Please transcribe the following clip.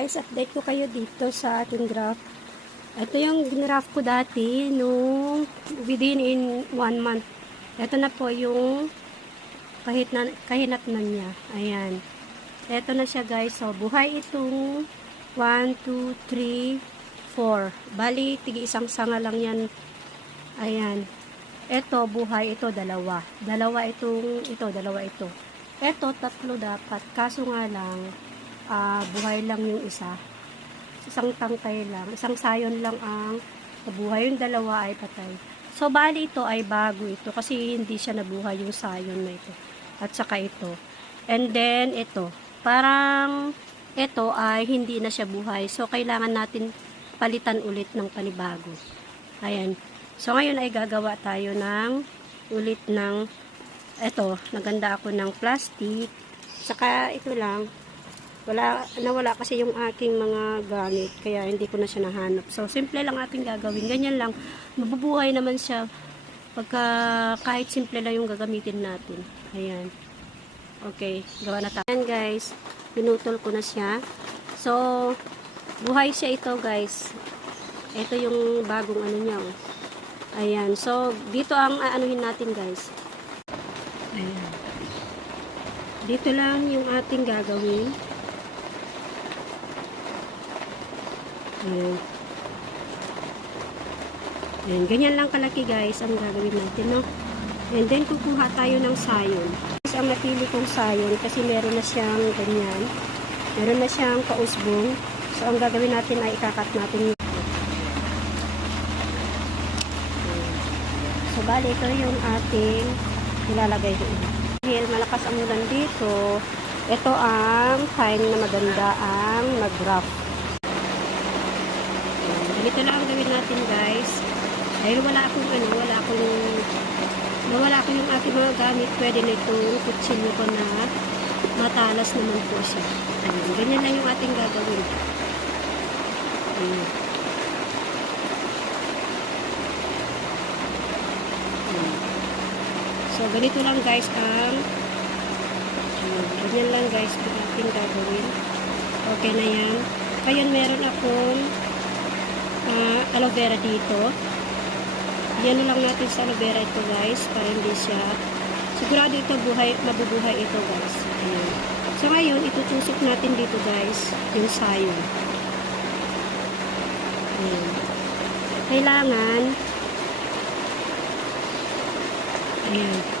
Guys, update ko kayo dito sa ating graph. Ito yung graph ko dati nung within in 1 month. Ito na po yung kahinatnan niya. Ayan. Ito na siya guys. So, buhay itong 1, 2, 3, 4. Bali, tigi isang sanga lang yan. Ayan. Ito, buhay. Ito, dalawa. Dalawa itong, ito, dalawa ito. Ito, tatlo dapat. Kaso nga lang, buhay lang yung isa. Isang tangkay lang. Isang sayon lang ang nabuhay. Yung dalawa ay patay. So, bali ito ay bago ito. Kasi hindi siya nabuhay yung sayon na ito. At saka ito. And then, ito. Parang, ito ay hindi na siya buhay. So, kailangan natin palitan ulit ng panibago. Ayan. So, ngayon ay gagawa tayo ng ulit ng ito. Naganda ako ng plastic. Saka, ito lang. Nawala kasi yung aking mga gamit, kaya hindi ko na siya nahanap. So, simple lang ating gagawin. Ganyan lang. Mabubuhay naman siya pagka kahit simple lang yung gagamitin natin. Ayan. Okay, gawa na tayo. Ayan guys, pinutol ko na siya. So, buhay siya ito guys. Ito yung bagong ano niya. Oh. Ayan. So, dito ang aanuhin natin guys. Ayan. Dito lang yung ating gagawin. Ayan. Ayan. Ganyan lang kalaki guys ang gagawin natin, no? And then, kukuha tayo ng sayon. Guys, ang napili kong sayon kasi meron na siyang ganyan. Meron na siyang kausbong. So, ang gagawin natin ay ikakat natin yung so, bali, ito yung ating ilalagay doon. Dahil malakas ang ulan dito, ito ang time na maganda ang mag-graph. Ganito lang ang gawin natin guys. Dahil wala akong nawala ko yung ating mga gamit, pwede na itong kutsilyo ko na matalas naman po siya. Ayan. Ganyan lang yung ating gagawin. Ayan. Ayan. So, ganito lang guys ang ganyan lang guys ang ating gagawin. Okay na yan. Ngayon meron akong aloe vera dito. Yan lang natin sa aloe vera ito guys para hindi siya sigurado ito mabubuhay ito guys. Ayan. So ngayon itutusok natin dito guys yung sayon. Ayan. Kailangan ayan